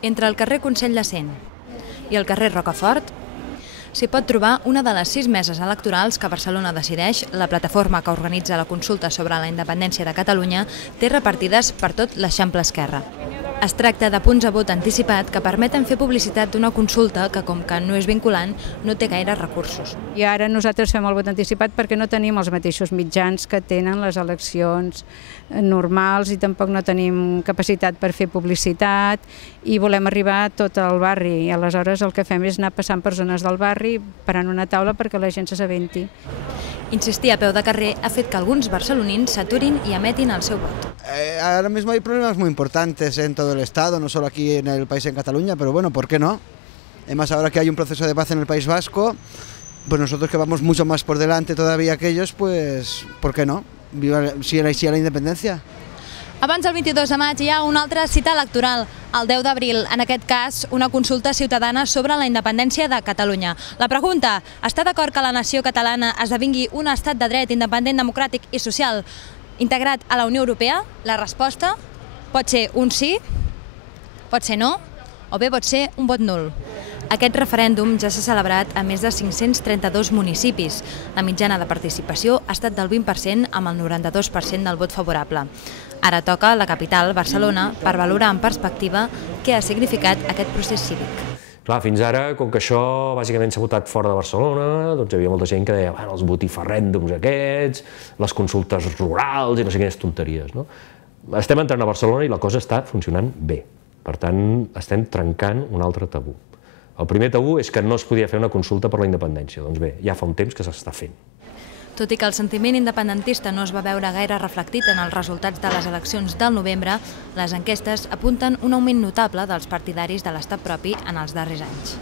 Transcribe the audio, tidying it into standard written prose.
Entre el carrer Consell de Cent i el carrer Rocafort s'hi pot trobar una de les 6 meses electorals que Barcelona Decideix, la plataforma que organitza la consulta sobre la independència de Catalunya, té repartides per tot l'Eixample Esquerra. Es tracta de punts de vot anticipat que permeten fer publicitat d'una consulta que, com que no és vinculant, no té gaire recursos. I ara nosaltres fem el vot anticipat perquè no tenim els mateixos mitjans que tenen les eleccions normals i tampoc no tenim capacitat per fer publicitat i volem arribar a tot el barri. I aleshores el que fem és anar passant per zones del barri, parant una taula perquè la gent s'assabenti. Insistir a peu de carrer ha fet que alguns barcelonins s'aturin i emetin el seu vot. Ahora mismo hay problemas muy importantes en todo el Estado, no solo aquí en el país, en Cataluña, pero bueno, ¿por qué no? Además, ahora que hay un proceso de paz en el País Vasco, pues nosotros que vamos mucho más por delante todavía que ellos, pues ¿por qué no? Sí a la independencia. Abans del 22 de maig hi ha una altra cita electoral, el 10 d'abril, en aquest cas una consulta ciutadana sobre la independència de Catalunya. La pregunta, està d'acord que la nació catalana esdevingui un estat de dret independent, democràtic i social integrat a la Unió Europea? La resposta pot ser un sí, pot ser no, o bé pot ser un vot nul. Aquest referèndum ja s'ha celebrat a més de 532 municipis. La mitjana de participació ha estat del 20% amb el 92% del vot favorable. Ara toca la capital, Barcelona, per valorar en perspectiva què ha significat aquest procés cívic. Clar, fins ara, com que això bàsicament s'ha votat fora de Barcelona, doncs hi havia molta gent que deia els botifarrèndums aquests, les consultes rurals i no sé quines tonteries. Estem entrant a Barcelona i la cosa està funcionant bé. Per tant, estem trencant un altre tabú. El primer tabú és que no es podia fer una consulta per la independència. Doncs bé, ja fa un temps que s'està fent. Tot i que el sentiment independentista no es va veure gaire reflectit en els resultats de les eleccions del novembre, les enquestes apunten un augment notable dels partidaris de l'estat propi en els darrers anys.